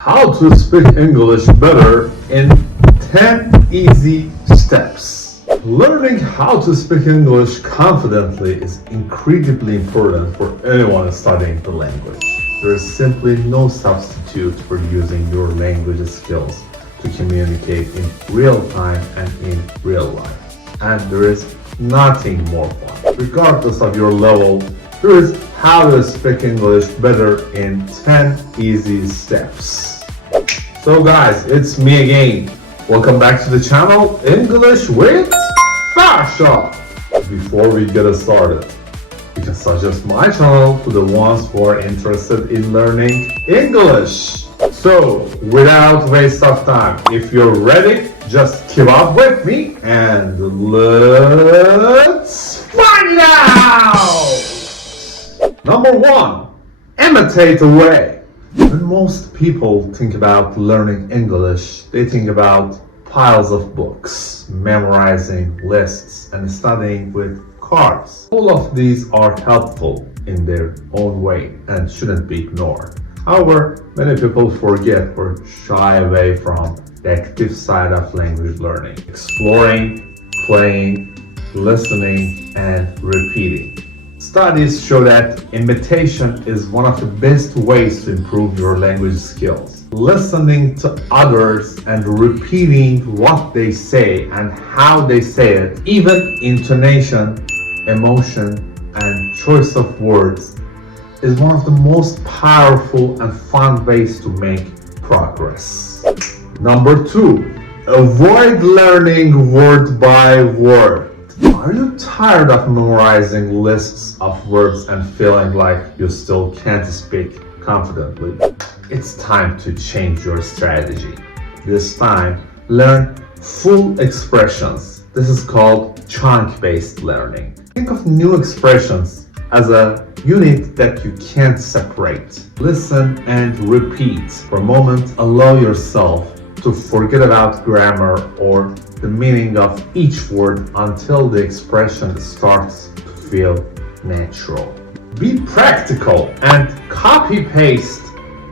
How to speak English better in 10 easy steps. Learning how to speak English confidently is incredibly important for anyone studying the language. There is simply no substitute for using your language skills to communicate in real time and in real life. And there is nothing more fun. Regardless of your level, here is how to speak English better in 10 easy steps. So guys, it's me again. Welcome back to the channel, English with Fasha. Before we get started, you can suggest my channel to the ones who are interested in learning English. So, without waste of time, if you're ready, just keep up with me and let's find it out! Number 1. Imitate away. When most people think about learning English, they think about piles of books, memorizing lists, and studying with cards. All of these are helpful in their own way and shouldn't be ignored. However, many people forget or shy away from the active side of language learning: exploring, playing, listening, and repeating. Studies show that imitation is one of the best ways to improve your language skills. Listening to others and repeating what they say and how they say it, even intonation, emotion, and choice of words, is one of the most powerful and fun ways to make progress. Number 2. Avoid learning word by word. Are you tired of memorizing lists of words and feeling like you still can't speak confidently? It's time to change your strategy. This time, learn full expressions. This is called chunk-based learning. Think of new expressions as a unit that you can't separate. Listen and repeat. For a moment, allow yourself to forget about grammar or the meaning of each word until the expression starts to feel natural. Be practical and copy-paste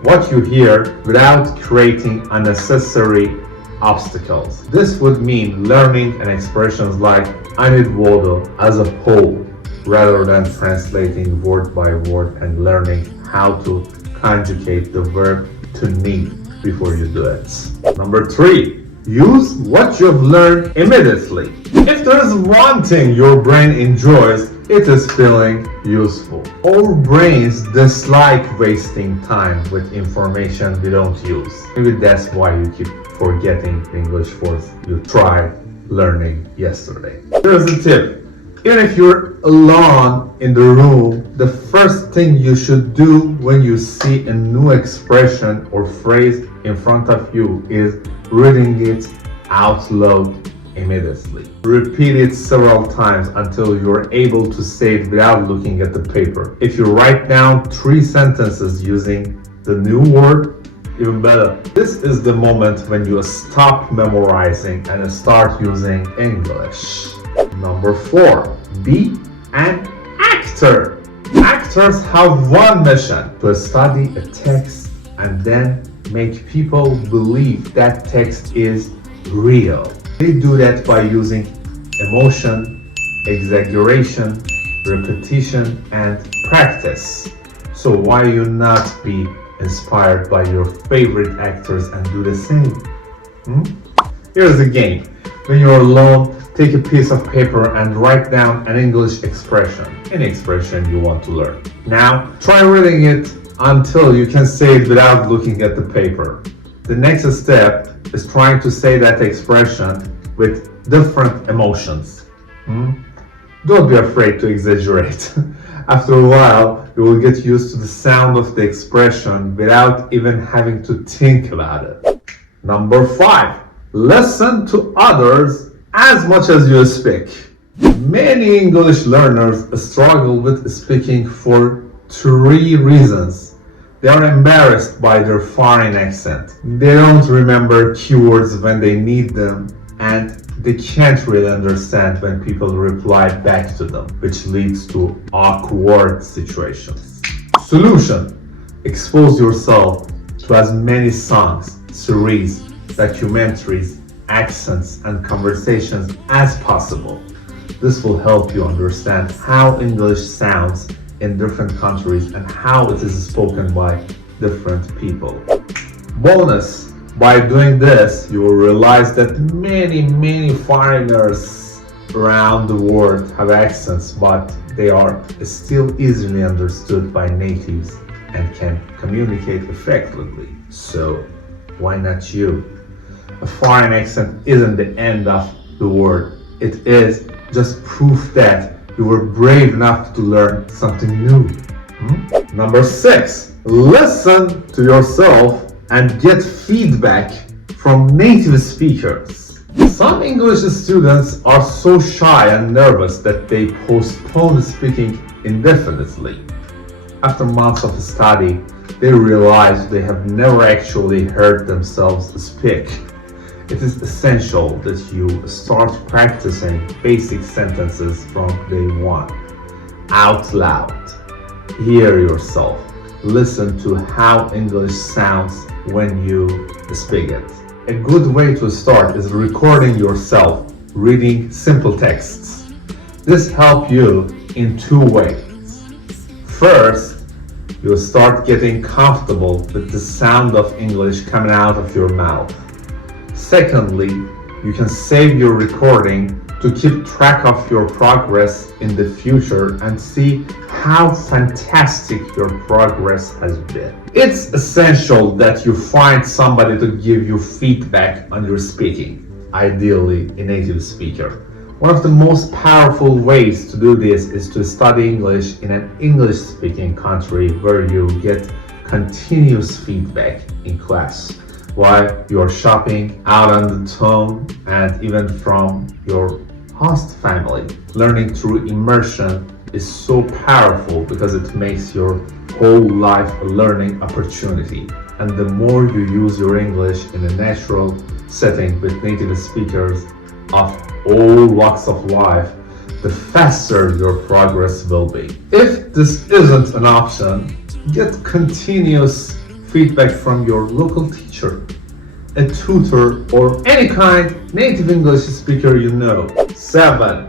what you hear without creating unnecessary obstacles. This would mean learning an expressions like "I need water" as a whole, rather than translating word by word and learning how to conjugate the verb to need before you do it. Number 3. Use what you've learned immediately. If there's one thing your brain enjoys, it is feeling useful. Our brains dislike wasting time with information we don't use. Maybe that's why you keep forgetting the English words you tried learning yesterday. Here's a tip. Even if you're alone in the room, the first thing you should do when you see a new expression or phrase in front of you is reading it out loud immediately. Repeat it several times until you're able to say it without looking at the paper. If you write down 3 sentences using the new word, even better. This is the moment when you stop memorizing and start using English. Number 4. Be an actor. Actors have one mission: to study a text and then make people believe that text is real. They do that by using emotion, exaggeration, repetition, and practice. So why you not be inspired by your favorite actors and do the same? Here's the game. When you're alone, take a piece of paper and write down an English expression, any expression you want to learn. Now, try reading it until you can say it without looking at the paper. The next step is trying to say that expression with different emotions. Don't be afraid to exaggerate. After a while, you will get used to the sound of the expression without even having to think about it. Number 5. Listen to others as much as you speak. Many English learners struggle with speaking for 3 reasons. They are embarrassed by their foreign accent. They don't remember keywords when they need them, and they can't really understand when people reply back to them, which leads to awkward situations. Solution: expose yourself to as many songs, series, documentaries, accents, and conversations as possible. This will help you understand how English sounds in different countries and how it is spoken by different people. Bonus, by doing this, you will realize that many foreigners around the world have accents, but they are still easily understood by natives and can communicate effectively. So why not you? A foreign accent isn't the end of the world. It is just proof that you were brave enough to learn something new. Number 6, listen to yourself and get feedback from native speakers. Some English students are so shy and nervous that they postpone speaking indefinitely. After months of study, they realize they have never actually heard themselves speak. It is essential that you start practicing basic sentences from day one. Out loud. Hear yourself. Listen to how English sounds when you speak it. A good way to start is recording yourself reading simple texts. This helps you in 2 ways. First, you'll start getting comfortable with the sound of English coming out of your mouth. Secondly, you can save your recording to keep track of your progress in the future and see how fantastic your progress has been. It's essential that you find somebody to give you feedback on your speaking, ideally a native speaker. One of the most powerful ways to do this is to study English in an English-speaking country where you get continuous feedback in class, while you're shopping, out on the town, and even from your host family. Learning through immersion is so powerful because it makes your whole life a learning opportunity. And the more you use your English in a natural setting with native speakers of all walks of life, the faster your progress will be. If this isn't an option, get continuous feedback from your local teacher, a tutor, or any kind native English speaker you know. 7.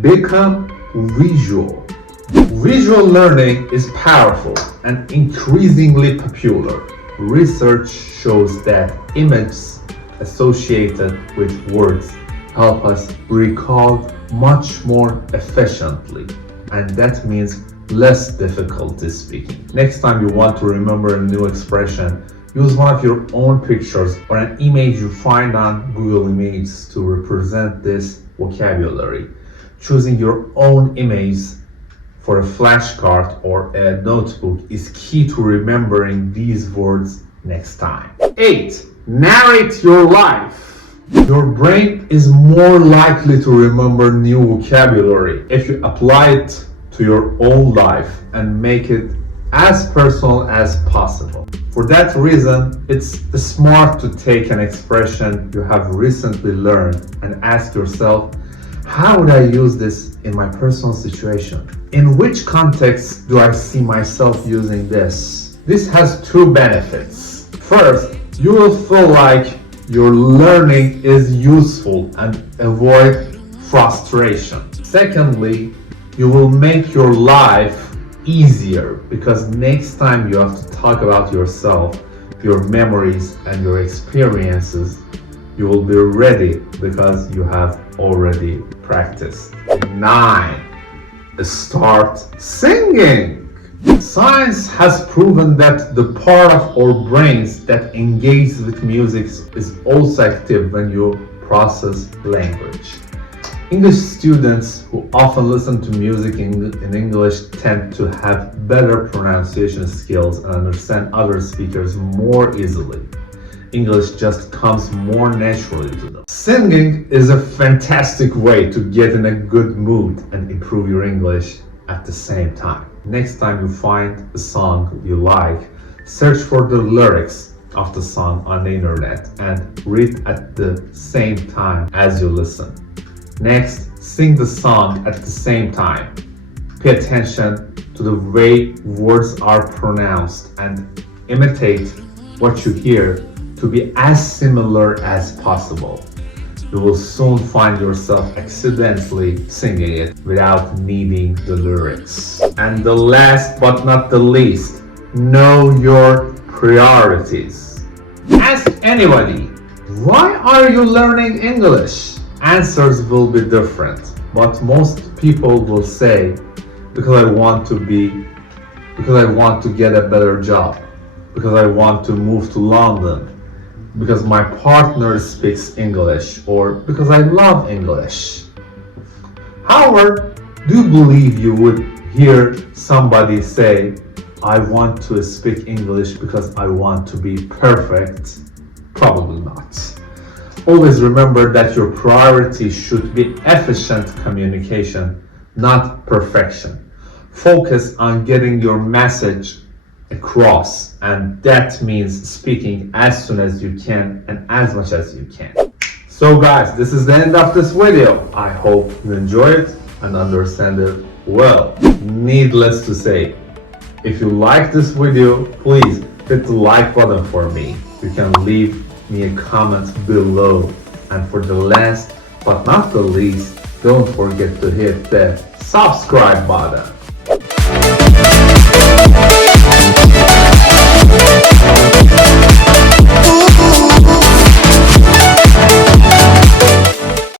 Become visual. Visual learning is powerful and increasingly popular. Research shows that images associated with words help us recall much more efficiently, and that means less difficulty speaking. Next time you want to remember a new expression, use one of your own pictures or an image you find on Google Images to represent this vocabulary. Choosing your own image for a flashcard or a notebook is key to remembering these words next time. 8. Narrate your life. Your brain is more likely to remember new vocabulary if you apply it to your own life and make it as personal as possible. For that reason, it's smart to take an expression you have recently learned and ask yourself, how would I use this in my personal situation? In which context do I see myself using this? This has 2 benefits. First, you will feel like your learning is useful and avoid frustration. Secondly, you will make your life easier because next time you have to talk about yourself, your memories and your experiences, you will be ready because you have already practiced. 9. Start singing. Science has proven that the part of our brains that engages with music is also active when you process language. English students who often listen to music in English tend to have better pronunciation skills and understand other speakers more easily. English just comes more naturally to them. Singing is a fantastic way to get in a good mood and improve your English at the same time. Next time you find a song you like, search for the lyrics of the song on the internet and read at the same time as you listen. Next, sing the song at the same time. Pay attention to the way words are pronounced and imitate what you hear to be as similar as possible. You will soon find yourself accidentally singing it without needing the lyrics. And the last but not the least, know your priorities. Ask anybody, why are you learning English? Answers will be different, but most people will say, because I want to get a better job, because I want to move to London, because my partner speaks English, or because I love English. However, do you believe you would hear somebody say, I want to speak English because I want to be perfect? Probably not. Always remember that your priority should be efficient communication, not perfection. Focus on getting your message across, and that means speaking as soon as you can and as much as you can. So guys, this is the end of this video. I hope you enjoy it and understand it well. Needless to say, if you like this video, please hit the like button for me. You can leave me a comment below. And for the last but not the least, don't forget to hit the subscribe button.